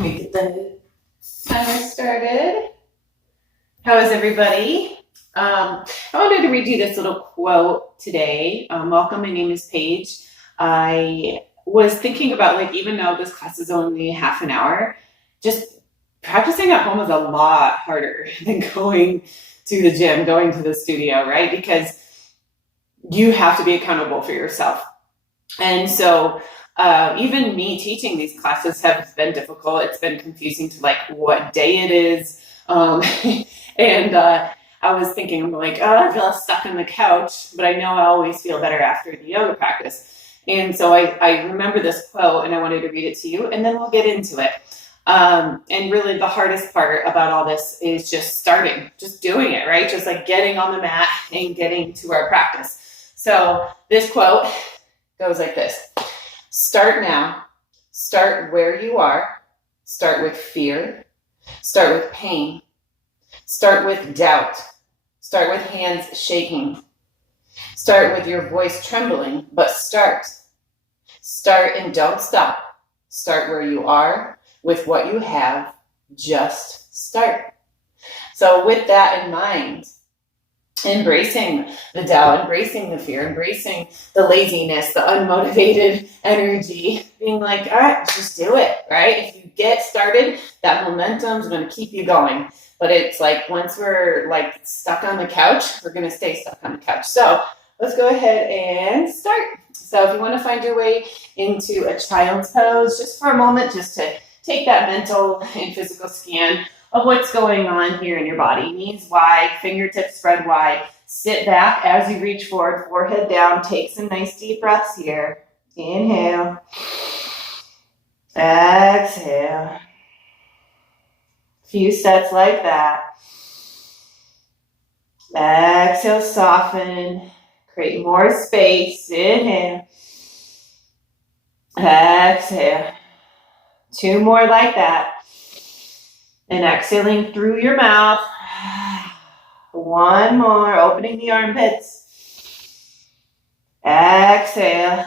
Let me get the timer started. How is everybody? I wanted to read you this little quote today. Welcome, my name is Paige. I was thinking about, like, even though this class is only half an hour, just practicing at home is a lot harder than going to the gym, going to the studio, right? Because you have to be accountable for yourself. And so even me teaching these classes have been difficult. It's been confusing to like what day it is. And I was thinking, I'm like, oh, I feel stuck on the couch, but I know I always feel better after the yoga practice. And so I remember this quote and I wanted to read it to you, and then we'll get into it. And really the hardest part about all this is just starting, just doing it, right? Just like getting on the mat and getting to our practice. So this quote goes like this. Start now. Start where you are. Start with fear. Start with pain. Start with doubt. Start with hands shaking. Start with your voice trembling, but start. Start and don't stop. Start where you are with what you have. Just start. So with that in mind, embracing the doubt, embracing the fear, embracing the laziness, the unmotivated energy, being like, all right, just do it, right? If you get started, that momentum is going to keep you going. But it's like once we're like stuck on the couch, we're going to stay stuck on the couch. So let's go ahead and start. So if you want to find your way into a child's pose, just for a moment, just to take that mental and physical scan of what's going on here in your body. Knees wide, fingertips spread wide. Sit back as you reach forward, forehead down. Take some nice deep breaths here. Inhale. Exhale. Few sets like that. Exhale, soften. Create more space. Inhale. Exhale. Two more like that. And exhaling through your mouth. One more, opening the armpits. Exhale.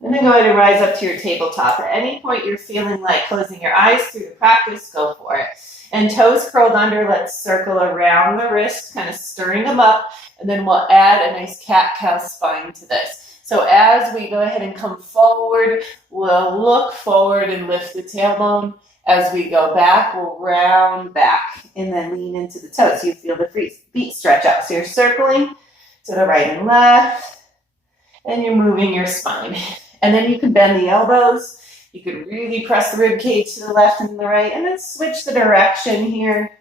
And then go ahead and rise up to your tabletop. At any point you're feeling like closing your eyes through the practice, go for it. And toes curled under, let's circle around the wrist, kind of stirring them up. And then we'll add a nice cat-cow spine to this. So as we go ahead and come forward, we'll look forward and lift the tailbone. As we go back, we'll round back and then lean into the toes. You feel the feet stretch out. So you're circling to the right and left, and you're moving your spine. And then you can bend the elbows. You could really press the rib cage to the left and the right, and then switch the direction here.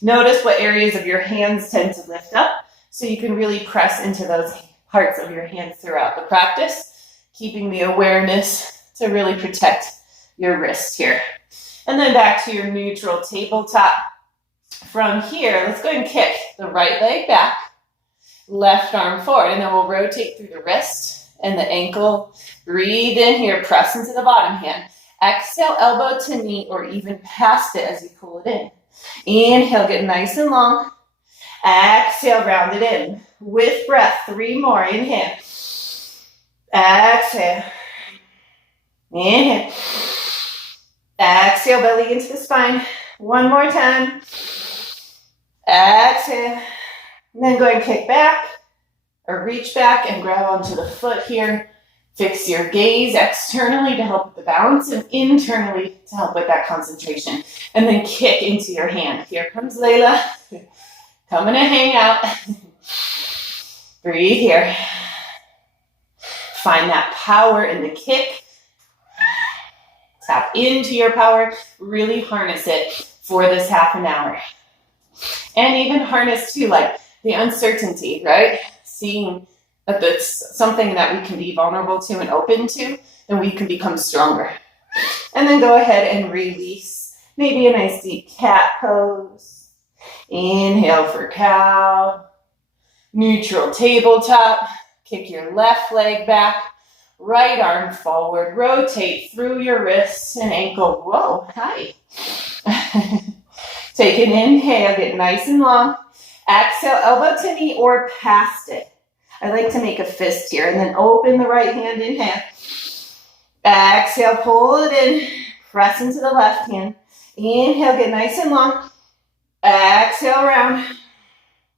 Notice what areas of your hands tend to lift up, so you can really press into those parts of your hands throughout the practice, keeping the awareness to really protect your wrist here. And then back to your neutral tabletop. From here, let's go ahead and kick the right leg back, left arm forward, and then we'll rotate through the wrist and the ankle. Breathe in here, press into the bottom hand. Exhale, elbow to knee or even past it as you pull it in. Inhale, get nice and long. Exhale, round it in. With breath, three more. Inhale. Exhale. Inhale. Exhale, belly into the spine. One more time. Exhale. And then go ahead and kick back or reach back and grab onto the foot here. Fix your gaze externally to help with the balance and internally to help with that concentration. And then kick into your hand. Here comes Layla. Coming to hang out. Breathe here. Find that power in the kick. Tap into your power, really harness it for this half an hour. And even harness too, like the uncertainty, right? Seeing that that's something that we can be vulnerable to and open to, and we can become stronger. And then go ahead and release. Maybe a nice deep cat pose. Inhale for cow. Neutral tabletop. Kick your left leg back. Right arm forward, rotate through your wrists and ankle. Whoa, hi. Take an inhale, get nice and long. Exhale, elbow to knee or past it. I like to make a fist here and then open the right hand, inhale. Exhale, pull it in. press into the left hand. Inhale, get nice and long. Exhale, round.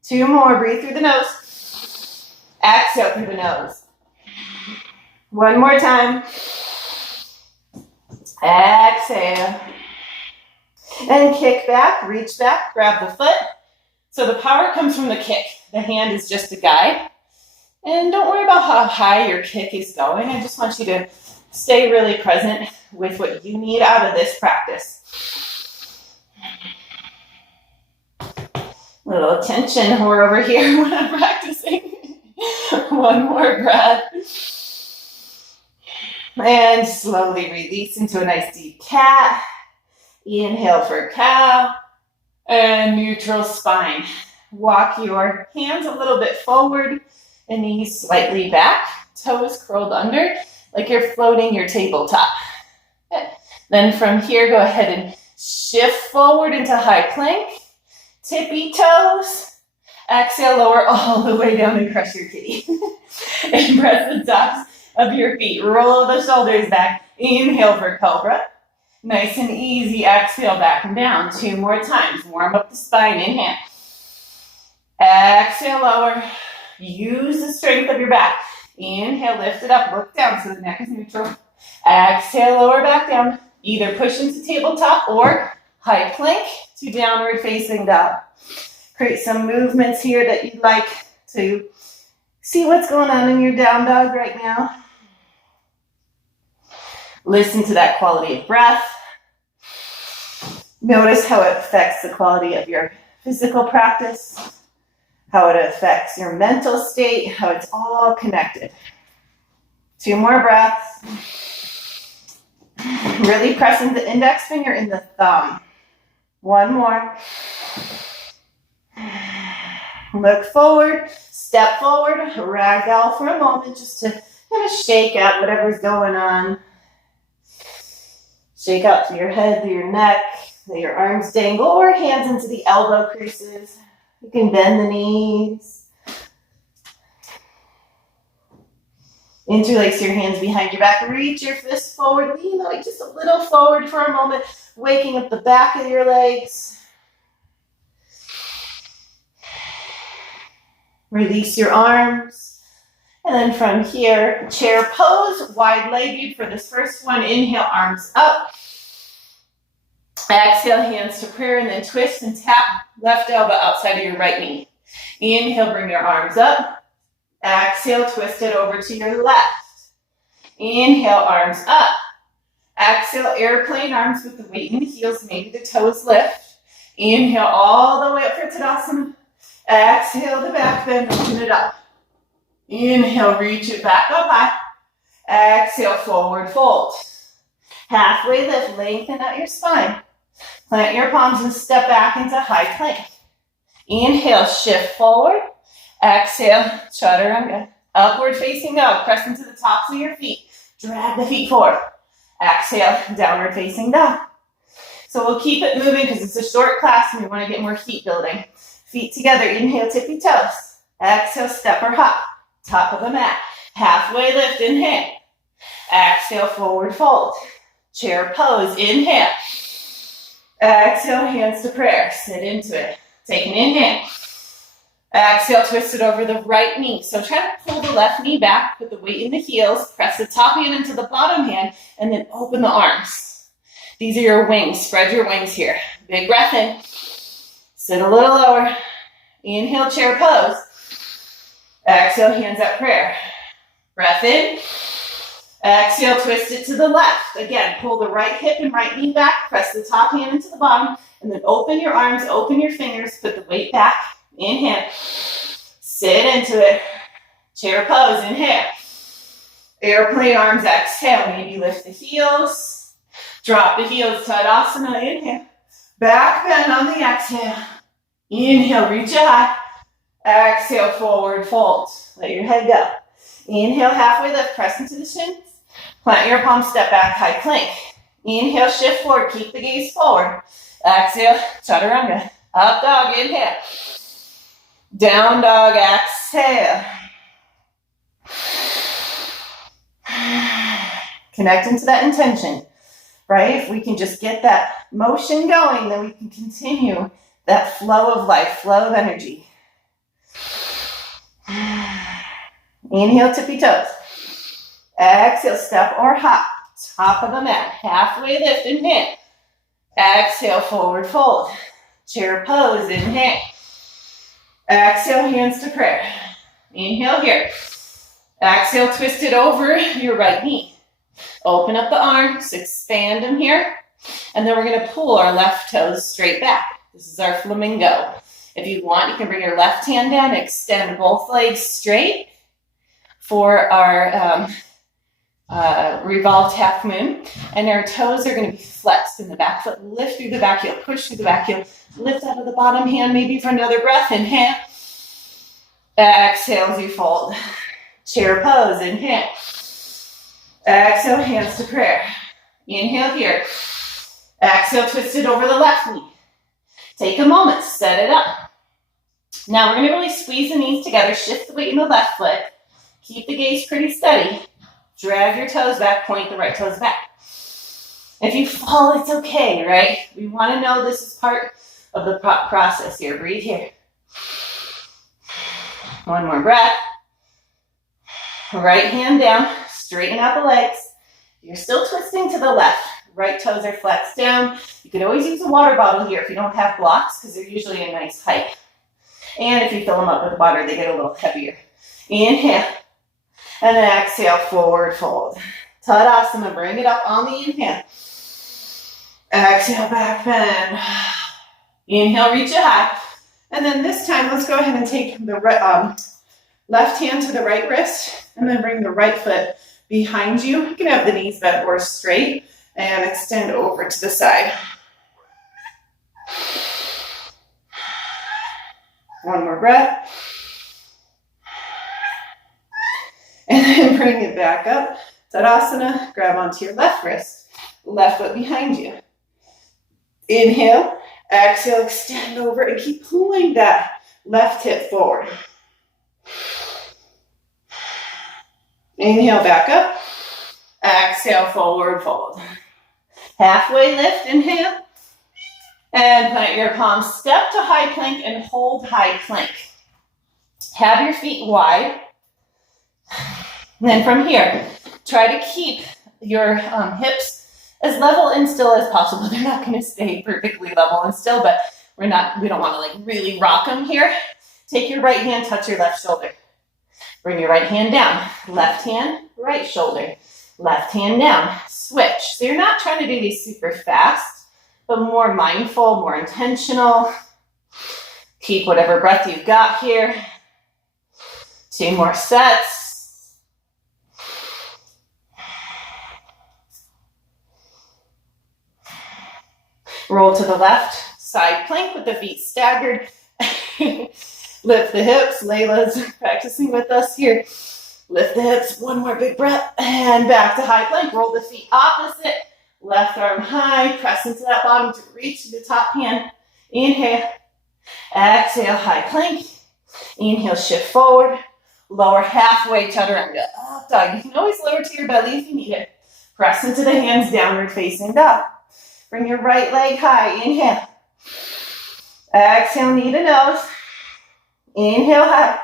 2 more, breathe through the nose. Exhale through the nose. 1 more time. Exhale. And kick back, reach back, grab the foot. So the power comes from the kick. The hand is just a guide. And don't worry about how high your kick is going. I just want you to stay really present with what you need out of this practice. A little tension over here when I'm practicing. 1 more breath. And slowly release into a nice deep cat. Inhale for cow. And neutral spine. Walk your hands a little bit forward and knees slightly back. Toes curled under like you're floating your tabletop. Then from here, go ahead and shift forward into high plank. Tippy toes. Exhale, lower all the way down and crush your kitty. And press the tops of your feet. Roll the shoulders back. Inhale for cobra. Nice and easy. Exhale, back and down. 2 more times. Warm up the spine. Inhale. Exhale, lower. Use the strength of your back. Inhale, lift it up. Look down so the neck is neutral. Exhale, lower back down. Either push into tabletop or high plank to downward facing dog. Create some movements here that you'd like to see what's going on in your down dog right now. Listen to that quality of breath. Notice how it affects the quality of your physical practice, how it affects your mental state, how it's all connected. 2 more breaths. Really pressing the index finger in the thumb. 1 more. Look forward, step forward, ragdoll for a moment just to kind of shake out whatever's going on. Shake out through your head, through your neck, let your arms dangle or hands into the elbow creases. You can bend the knees. Interlace your hands behind your back. Reach your fist forward. Lean the weight just a little forward for a moment, waking up the back of your legs. Release your arms. And then from here, chair pose, wide-legged for this first one. Inhale, arms up. Exhale, hands to prayer, and then twist and tap left elbow outside of your right knee. Inhale, bring your arms up. Exhale, twist it over to your left. Inhale, arms up. Exhale, airplane arms with the weight in the heels, maybe the toes lift. Inhale, all the way up for Tadasana. Exhale, the back bend, open it up. Inhale, reach it back up high. Exhale, forward fold. Halfway lift, lengthen out your spine. Plant your palms and step back into high plank. Inhale, shift forward. Exhale, chaturanga. Upward facing dog. Press into the tops of your feet. Drag the feet forward. Exhale, downward facing dog. So we'll keep it moving because it's a short class and we want to get more heat building. Feet together. Inhale, tippy toes. Exhale, step or hop. Top of the mat. Halfway lift, inhale. Exhale, forward fold. Chair pose, inhale. Exhale, hands to prayer. Sit into it. Take an inhale. Exhale, twist it over the right knee. So try to pull the left knee back, put the weight in the heels, press the top hand into the bottom hand, and then open the arms. These are your wings. Spread your wings here. Big breath in. Sit a little lower. Inhale, chair pose. Exhale, hands at prayer. Breath in. Exhale, twist it to the left. Again, pull the right hip and right knee back. Press the top hand into the bottom. And then open your arms, open your fingers. Put the weight back. Inhale. Sit into it. Chair pose. Inhale. Airplane arms. Exhale. Maybe lift the heels. Drop the heels. Tadasana. Inhale. Back bend on the exhale. Inhale. Reach it high. Exhale. Forward fold. Let your head go. Inhale. Halfway lift. Press into the shins. Plant your palms, step back, high plank. Inhale, shift forward, keep the gaze forward. Exhale, chaturanga. Up dog, inhale. Down dog, exhale. Connect into that intention. right? If we can just get that motion going, then we can continue that flow of life, flow of energy. Inhale, tippy toes. Exhale, step or hop. Top of the mat. Halfway lift, inhale. Exhale, forward fold. Chair pose, inhale. Exhale, hands to prayer. Inhale here. Exhale, twist it over your right knee. Open up the arms, expand them here. And then we're going to pull our left toes straight back. This is our flamingo. If you want, you can bring your left hand down, extend both legs straight for our revolved half moon. And our toes are going to be flexed in the back foot. Lift through the back heel, push through the back heel. Lift out of the bottom hand, maybe for another breath. Inhale. Exhale as you fold. Chair pose, inhale. Exhale, hands to prayer. Inhale here. Exhale, twist it over the left knee. Take a moment, set it up. Now we're going to really squeeze the knees together, shift the weight in the left foot. Keep the gaze pretty steady. Drag your toes back, point the right toes back. If you fall, it's okay, right? We want to know this is part of the process here. Breathe here. One more breath. Right hand down, straighten out the legs. You're still twisting to the left. Right toes are flexed down. You can always use a water bottle here if you don't have blocks because they're usually a nice height. And if you fill them up with water, they get a little heavier. Inhale. And then exhale, forward fold. Tadasana, bring it up on the inhale. Exhale, back bend. Inhale, reach it high. And then this time, let's go ahead and take the left hand to the right wrist and then bring the right foot behind you. You can have the knees bent or straight and extend over to the side. One more breath. And then bring it back up. Tadasana, grab onto your left wrist, left foot behind you. Inhale, exhale, extend over and keep pulling that left hip forward. Inhale, back up. Exhale, forward fold. Halfway lift, inhale. And plant your palms, step to high plank and hold high plank. Have your feet wide. And then from here, try to keep your hips as level and still as possible. They're not going to stay perfectly level and still, but we don't want to like really rock them here. Take your right hand, touch your left shoulder. Bring your right hand down. Left hand, right shoulder. Left hand down. Switch. So you're not trying to do these super fast, but more mindful, more intentional. Keep whatever breath you've got here. 2 more sets. Roll to the left. Side plank with the feet staggered. Lift the hips. Layla's practicing with us here. Lift the hips. 1 more big breath. And back to high plank. Roll the feet opposite. Left arm high. Press into that bottom to reach the top hand. Inhale. Exhale, high plank. Inhale, shift forward. Lower halfway, chaturanga. Up dog. You can always lower to your belly if you need it. Press into the hands, downward facing dog. Bring your right leg high. Inhale. Exhale, knee to nose. Inhale, high.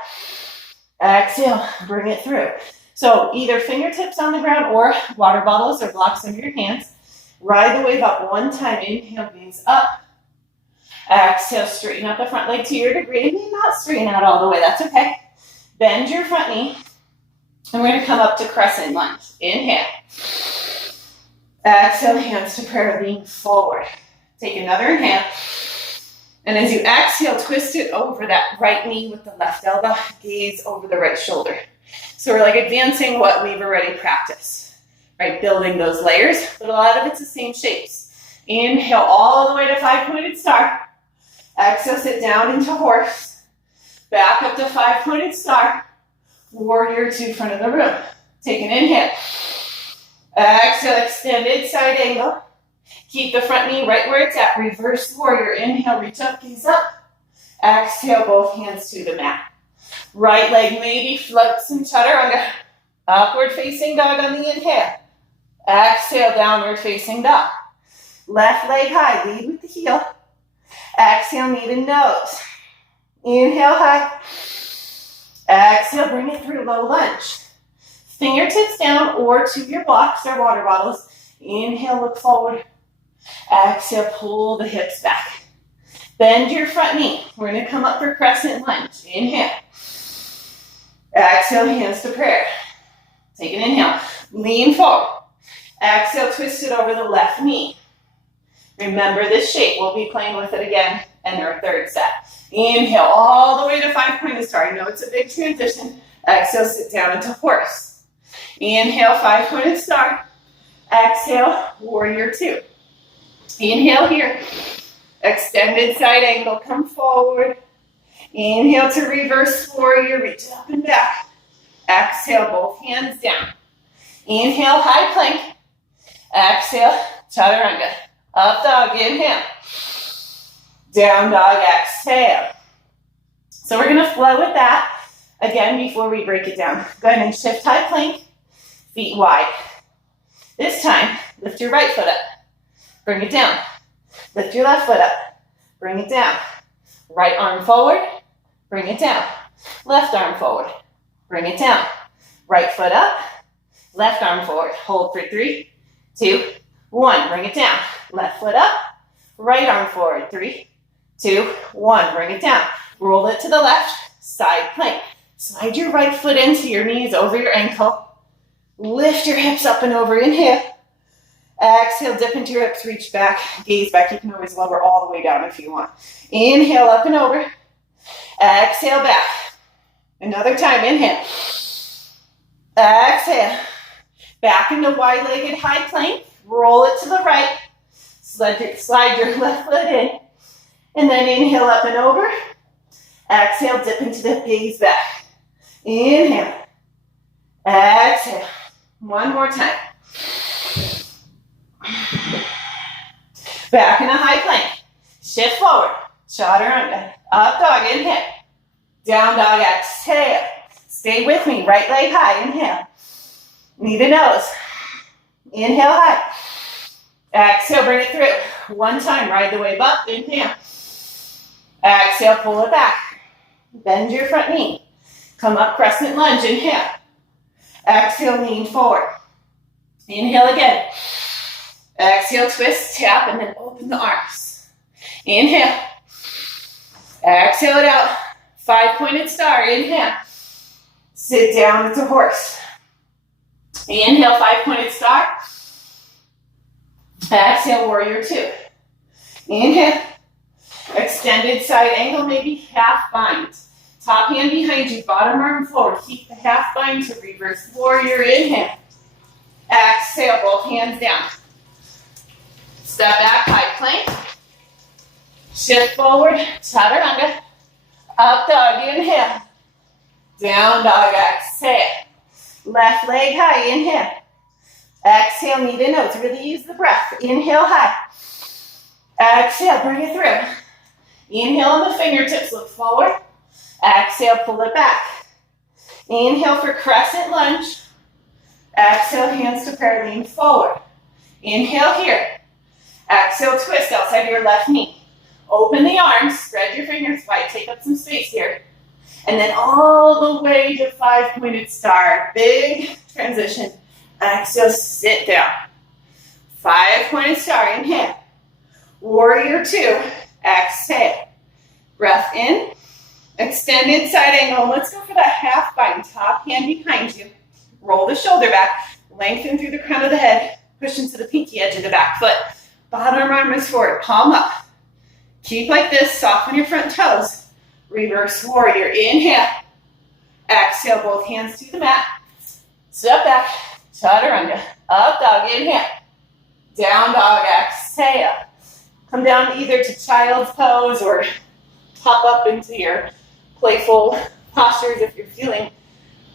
Exhale, bring it through. So either fingertips on the ground or water bottles or blocks under your hands. Ride the wave up 1 time. Inhale, gaze up. Exhale, straighten out the front leg to your degree. It may not straighten out all the way. That's okay. Bend your front knee. And we're going to come up to crescent lunge. Inhale. Exhale, hands to prayer, lean forward. Take another inhale. And as you exhale, twist it over that right knee with the left elbow. Gaze over the right shoulder. So we're like advancing what we've already practiced, right? Building those layers, but a lot of it's the same shapes. Inhale all the way to 5-pointed star. Exhale, sit down into horse. Back up to 5-pointed star. Warrior 2, front of the room. Take an inhale. Exhale, extended side angle. Keep the front knee right where it's at. Reverse warrior. Inhale, reach up, gaze up. Exhale, both hands to the mat. Right leg maybe floats in chaturanga. Upward facing dog on the inhale. Exhale, downward facing dog. Left leg high, lead with the heel. Exhale, knee to nose. Inhale, high. Exhale, bring it through, low lunge. Fingertips down or to your blocks or water bottles. Inhale, look forward. Exhale, pull the hips back. Bend your front knee. We're gonna come up for crescent lunge. Inhale. Exhale, hands to prayer. Take an inhale. Lean forward. Exhale, twist it over the left knee. Remember this shape. We'll be playing with it again in our third set. Inhale all the way to 5-pointed star. I know it's a big transition. Exhale, sit down into horse. Inhale, 5-pointed star. Exhale, warrior 2. Inhale here. Extended side angle, come forward. Inhale to reverse warrior, reach it up and back. Exhale, both hands down. Inhale, high plank. Exhale, chaturanga. Up dog, inhale. Down dog, exhale. So we're gonna flow with that again before we break it down. Go ahead and shift high plank, feet wide. This time, lift your right foot up. Bring it down. Lift your left foot up. Bring it down. Right arm forward. Bring it down. Left arm forward. Bring it down. Right foot up. Left arm forward. Hold for 3, 2, 1. Bring it down. Left foot up. Right arm forward. 3, 2, 1. Bring it down. Roll it to the left. Side plank. Slide your right foot into your knees over your ankle. Lift your hips up and over. Inhale. Exhale, dip into your hips, reach back, gaze back. You can always lower all the way down if you want. Inhale, up and over. Exhale, back. Another time, inhale. Exhale. Back into wide-legged high plank. Roll it to the right. Slide your left foot in. And then inhale, up and over. Exhale, dip into the gaze back. Inhale. Exhale. One more time. Back in a high plank. Shift forward. Chaturanga. Up dog. Inhale. Down dog. Exhale. Stay with me. Right leg high. Inhale. Knee to nose. Inhale high. Exhale. Bring it through. One time. Ride the wave up. Inhale. Exhale. Pull it back. Bend your front knee. Come up. Crescent lunge. Inhale. Exhale. Lean forward. Inhale again. Exhale, twist, tap, and then open the arms. Inhale. Exhale it out. 5-pointed star. Inhale. Sit down into horse. Inhale, 5-pointed star. Exhale, warrior 2. Inhale. Extended side angle, maybe half bind. Top hand behind you, bottom arm forward. Keep the half bind to reverse warrior. Inhale. Exhale, both hands down. Step back, high plank. Shift forward, chaturanga. Up dog, inhale. Down dog, exhale. Left leg high, inhale. Exhale, knee to nose. Really use the breath. Inhale, high. Exhale, bring it through. Inhale on the fingertips, look forward. Exhale, pull it back. Inhale for crescent lunge. Exhale, hands to prayer, lean forward. Inhale here. Exhale, twist outside your left knee. Open the arms, spread your fingers wide, take up some space here. And then all the way to 5-pointed star. Big transition. Exhale, sit down. 5-pointed star, inhale. Warrior 2, exhale. Breath in. Extended side angle. Let's go for that half bind. Top hand behind you. Roll the shoulder back. Lengthen through the crown of the head. Push into the pinky edge of the back foot. Bottom arm is forward. Palm up. Keep like this. Soften your front toes. Reverse warrior. Inhale. Exhale. Both hands to the mat. Step back. Chaturanga. Up dog. Inhale. Down dog. Exhale. Come down either to child's pose or pop up into your playful postures if you're feeling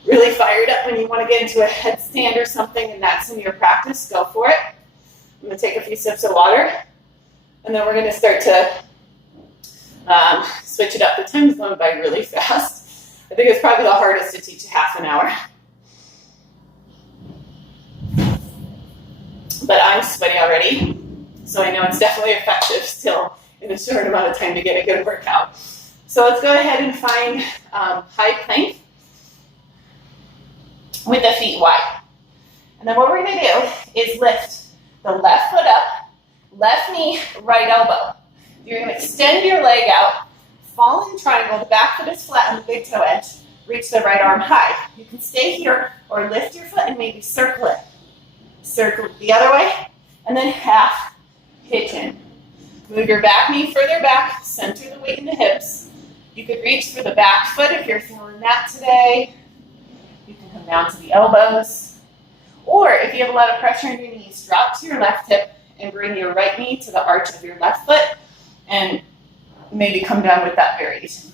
really fired up when you want to get into a headstand or something and that's in your practice. Go for it. I'm going to take a few sips of water and then we're going to start to switch it up. The time's going by really fast. I think it's probably the hardest to teach a half an hour. but I'm sweaty already, so I know it's definitely effective still in a short amount of time to get a good workout. So let's go ahead and find high plank with the feet wide. And then what we're going to do is lift the left foot up, left knee, right elbow. You're going to extend your leg out, fall in triangle, the back foot is flat on the big toe edge, reach the right arm high. You can stay here or lift your foot and maybe circle it. Circle the other way, and then half pigeon. Move your back knee further back, center the weight in the hips. You could reach for the back foot if you're feeling that today. You can come down to the elbows. Or if you have a lot of pressure in your knees, drop to your left hip and bring your right knee to the arch of your left foot and maybe come down with that variation.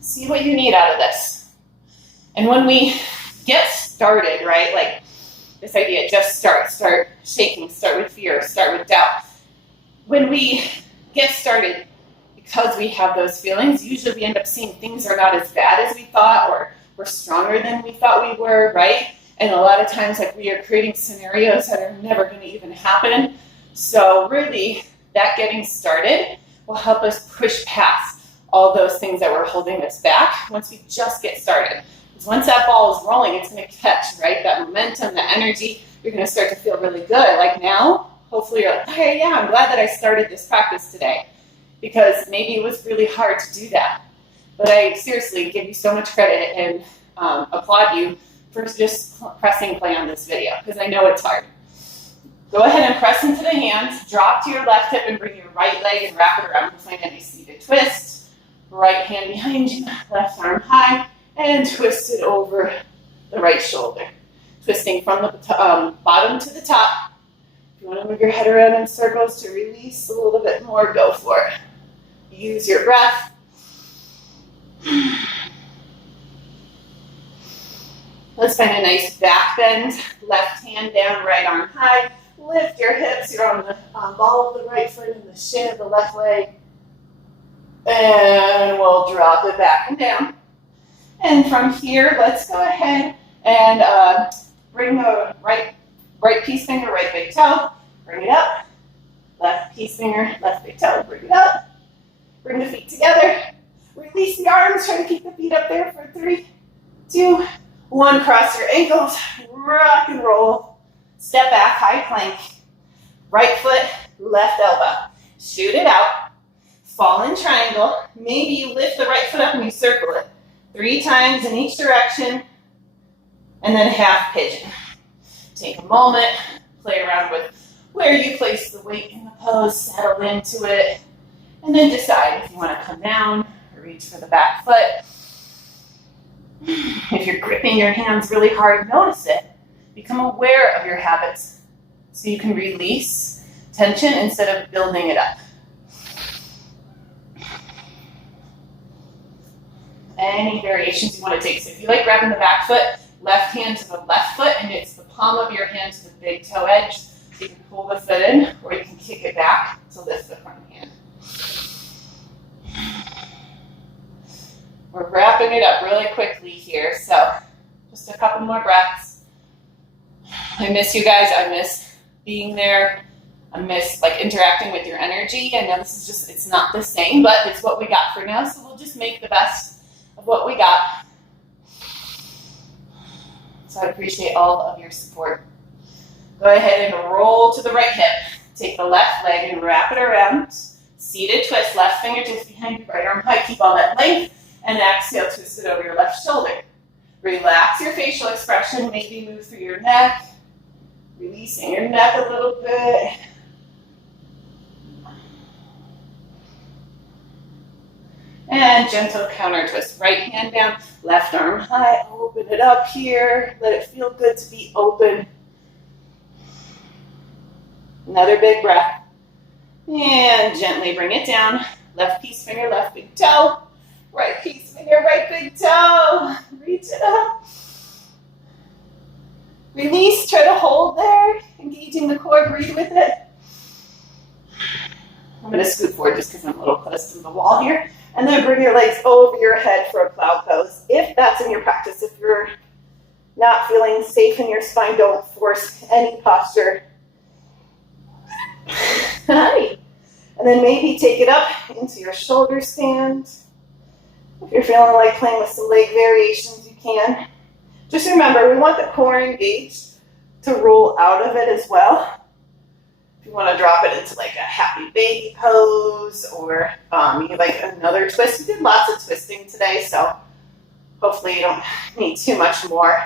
See what you need out of this. And when we get started, right, like this idea, just start shaking, start with fear, start with doubt. When we get started, because we have those feelings, usually we end up seeing things are not as bad as we thought, or we're stronger than we thought we were, right? And a lot of times, like, we are creating scenarios that are never going to even happen. So really, that getting started will help us push past all those things that were holding us back once we just get started. Because once that ball is rolling, it's going to catch, right? That momentum, that energy, you're going to start to feel really good. Like now, hopefully you're like, hey, yeah, I'm glad that I started this practice today. Because maybe it was really hard to do that. But I seriously give you so much credit and applaud you for just pressing play on this video, because I know it's hard. Go ahead and press into the hands, drop to your left hip and bring your right leg and wrap it around. We'll find a nice seated twist. Right hand behind you, left arm high, and twist it over the right shoulder. Twisting from the bottom to the top. If you want to move your head around in circles to release a little bit more, go for it. Use your breath. Let's find a nice back bend. Left hand down, right arm high. Lift your hips. You're on the ball of the right foot and the shin of the left leg. And we'll drop it back and down. And from here, let's go ahead and bring the right peace finger, right big toe. Bring it up. Left peace finger, left big toe. Bring it up. Bring the feet together. Release the arms. Try to keep the feet up there for 3, 2, 1. Cross your ankles. Rock and roll. Step back, high plank. Right foot, left elbow. Shoot it out. Fall in triangle. Maybe you lift the right foot up and you circle it 3 times in each direction. And then half pigeon. Take a moment. Play around with where you place the weight in the pose. Settle into it. And then decide if you want to come down or reach for the back foot. If you're gripping your hands really hard, notice it. Become aware of your habits so you can release tension instead of building it up. Any variations you want to take. So if you like grabbing the back foot, left hand to the left foot, and it's the palm of your hand to the big toe edge. So you can pull the foot in, or you can kick it back to lift the front hand. We're wrapping it up really quickly here, so just a couple more breaths. I miss you guys. I miss being there. I miss interacting with your energy. I know this is just, it's not the same, but it's what we got for now, so we'll just make the best of what we got. So I appreciate all of your support. Go ahead and roll to the right hip. Take the left leg and wrap it around. Seated twist, left fingertips behind your right arm high. Keep all that length. And exhale, twist it over your left shoulder. Relax your facial expression. Maybe move through your neck. Releasing your neck a little bit. And gentle counter twist. Right hand down, left arm high. Open it up here. Let it feel good to be open. Another big breath. And gently bring it down. Left peace finger, left big toe. Right peace finger, right big toe. Reach it up. Release, try to hold there. Engaging the core, breathe with it. I'm going to scoot forward just because I'm a little close to the wall here. And then bring your legs over your head for a cloud pose. If that's in your practice, if you're not feeling safe in your spine, don't force any posture. Hi. And then maybe take it up into your shoulder stand. If you're feeling like playing with some leg variations, you can. Just remember, we want the core engaged to roll out of it as well. If you want to drop it into like a happy baby pose or you like another twist. We did lots of twisting today, so hopefully you don't need too much more.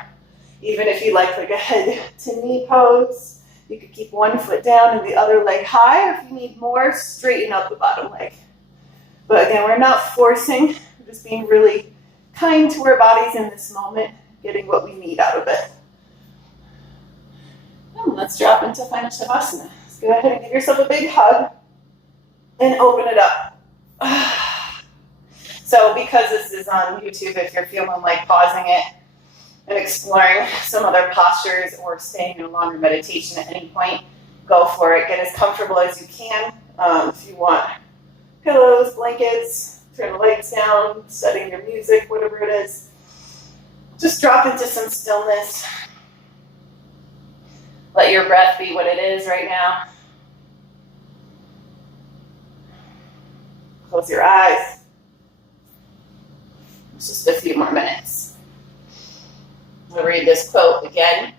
Even if you like a head to knee pose, you could keep one foot down and the other leg high, or if you need more, straighten up the bottom leg. But again, we're not forcing, we're just being really kind to our bodies in this moment, getting what we need out of it. And let's drop into Final Shavasana. Let's go ahead and give yourself a big hug and open it up. So because this is on YouTube, if you're feeling like pausing it and exploring some other postures or staying in a longer meditation at any point, go for it. Get as comfortable as you can. If you want pillows, blankets, turn the lights down, studying your music, whatever it is. Just drop into some stillness. Let your breath be what it is right now. Close your eyes. It's just a few more minutes. I'll read this quote again.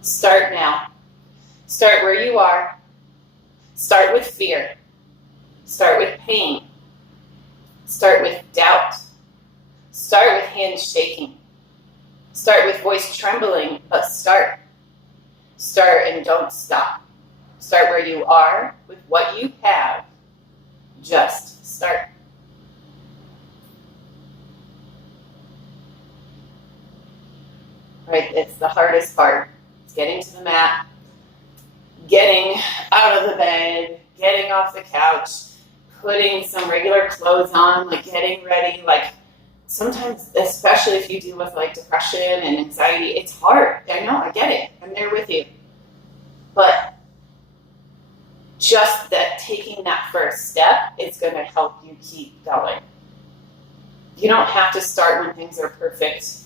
Start now. Start where you are. Start with fear. Start with pain. Start with doubt. Start with hands shaking. Start with voice trembling, but start. Start and don't stop. Start where you are with what you have. Just start. Right, it's the hardest part. It's getting to the mat, getting out of the bed, getting off the couch, putting some regular clothes on, like getting ready. Like sometimes, especially if you deal with like depression and anxiety, it's hard. I know, I get it. I'm there with you. But just that taking that first step is going to help you keep going. You don't have to start when things are perfect.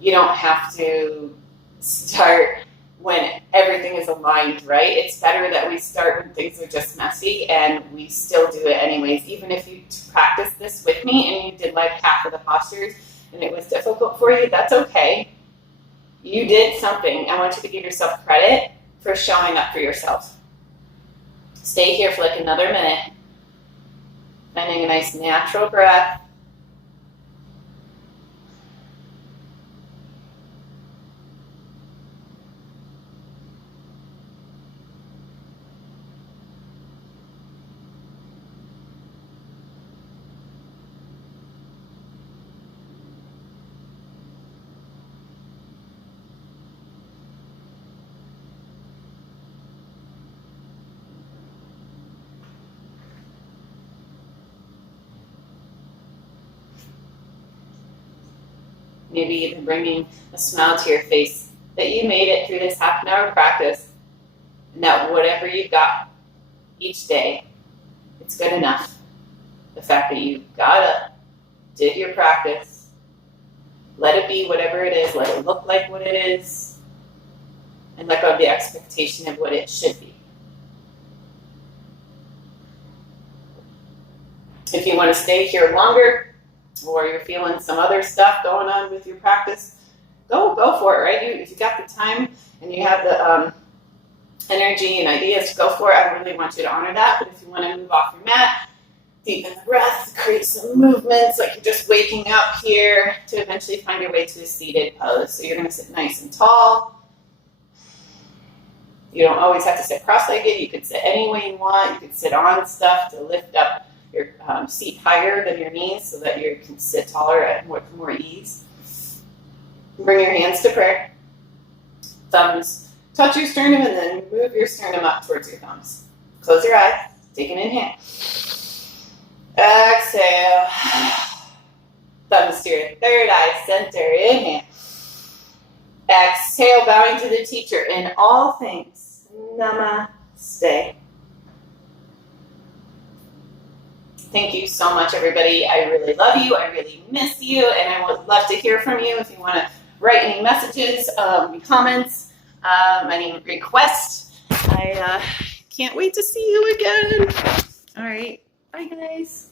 You don't have to start when everything is aligned, right? It's better that we start when things are just messy and we still do it anyways. Even if you practice this with me and you did like half of the postures and it was difficult for you, that's okay. You did something. I want you to give yourself credit for showing up for yourself. Stay here for like another minute, finding a nice natural breath. Maybe even bringing a smile to your face that you made it through this half an hour practice and that whatever you got each day, it's good enough. The fact that you got up, did your practice, let it be whatever it is, let it look like what it is, and let go of the expectation of what it should be. If you want to stay here longer, or you're feeling some other stuff going on with your practice, go for it, right? If you got the time and you have the energy and ideas to go for it, I really want you to honor that. But if you want to move off your mat, deepen the breath, create some movements, like you're just waking up here to eventually find your way to a seated pose. So you're going to sit nice and tall. You don't always have to sit cross-legged. You could sit any way you want. You could sit on stuff to lift up your seat higher than your knees so that you can sit taller at more ease. Bring your hands to prayer. Thumbs Touch your sternum and then move your sternum up towards your thumbs. Close your eyes. Take an inhale. Exhale. Thumbs to your third eye center. Inhale. Exhale, bowing to the teacher in all things. Namaste. Thank you so much, everybody. I really love you. I really miss you. And I would love to hear from you if you want to write any messages, comments, any requests. I can't wait to see you again. All right. Bye, guys.